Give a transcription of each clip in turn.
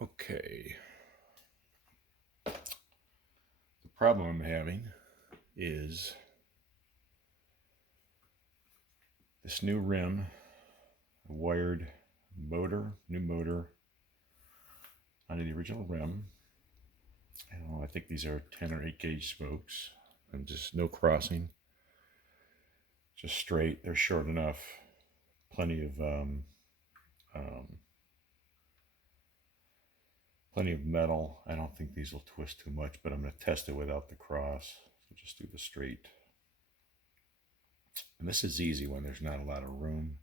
Okay. The problem I'm having is this new rim, a wired new motor onto the original rim. I think these are 10 or 8 gauge spokes and just no crossing, just straight. They're short enough. Plenty of um, plenty of metal. I don't think these will twist too much, but I'm going to test it without the cross. So just do the straight. And this is easy when there's not a lot of room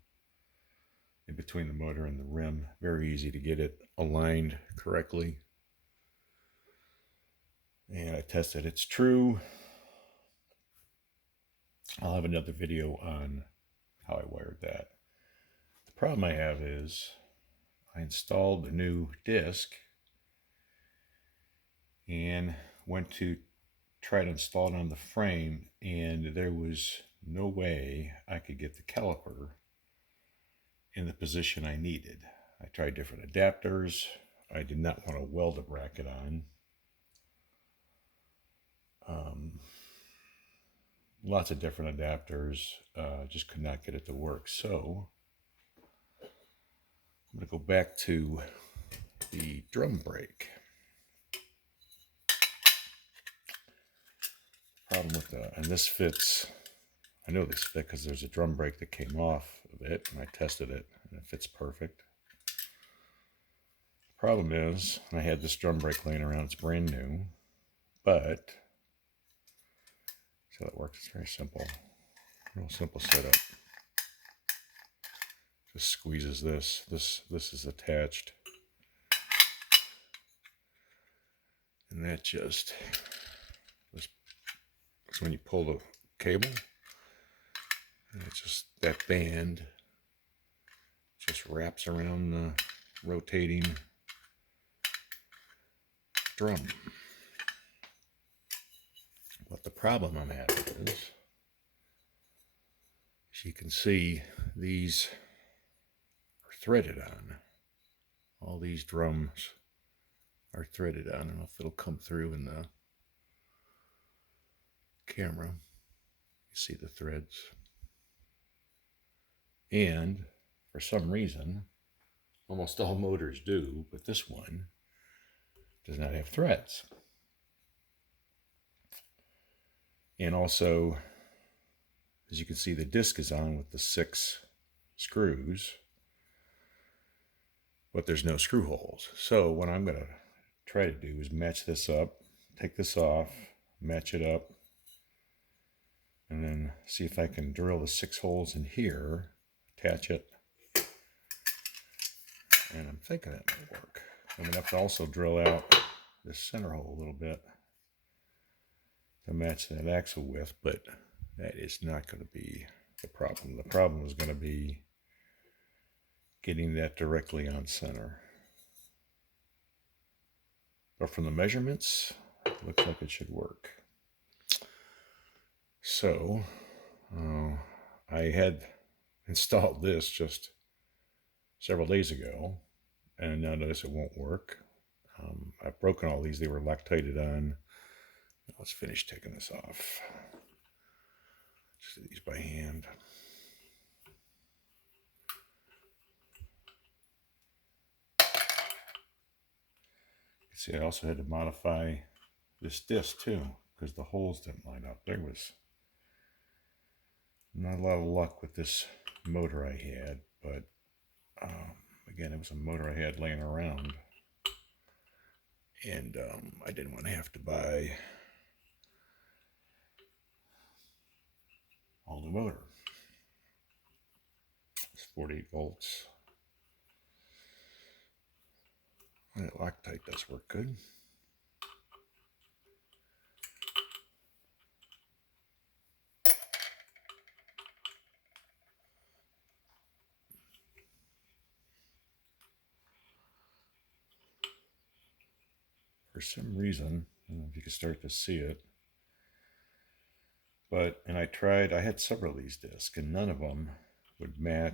in between the motor and the rim. Very easy to get it aligned correctly. And I tested it's true. I'll have another video on how I wired that. The problem I have is I installed the new disc and went to try to install it on the frame, and there was no way I could get the caliper in the position I needed. I tried different adapters. I did not want to weld a bracket on. Lots of different adapters, just could not get it to work. So I'm going to go back to the drum brake. Problem with that, and this fits. I know this fit because there's a drum brake that came off of it, and I tested it, and it fits perfect. Problem is, I had this drum brake laying around. It's brand new, but see how it works. It's very simple. Real simple setup. Just squeezes this. This is attached, and that just so when you pull the cable, and it's just that band just wraps around the rotating drum. But the problem I'm having is, as you can see, these are threaded on. All these drums are threaded on. I don't know if it'll come through in the camera. You see the threads. And for some reason, almost all motors do, but this one does not have threads. And also, as you can see, the disc is on with the 6 screws, but there's no screw holes. So what I'm going to try to do is match this up, take this off, match it up, and then see if I can drill the 6 holes in here, attach it, and I'm thinking that might work. I'm going to have to also drill out this center hole a little bit to match that axle width, but that is not going to be the problem. The problem is going to be getting that directly on center. But from the measurements, it looks like it should work. So I had installed this just several days ago, and now notice it won't work. I've broken all these. They were Loctited on. Let's finish taking this off. Just do these by hand. See, I also had to modify this disc too, because the holes didn't line up. There was not a lot of luck with this motor I had, but again, it was a motor I had laying around, and I didn't want to have to buy all new motor. It's 48 volts. That Loctite does work good. For some reason, I don't know if you can start to see it, but, and I had several of these discs, and none of them would match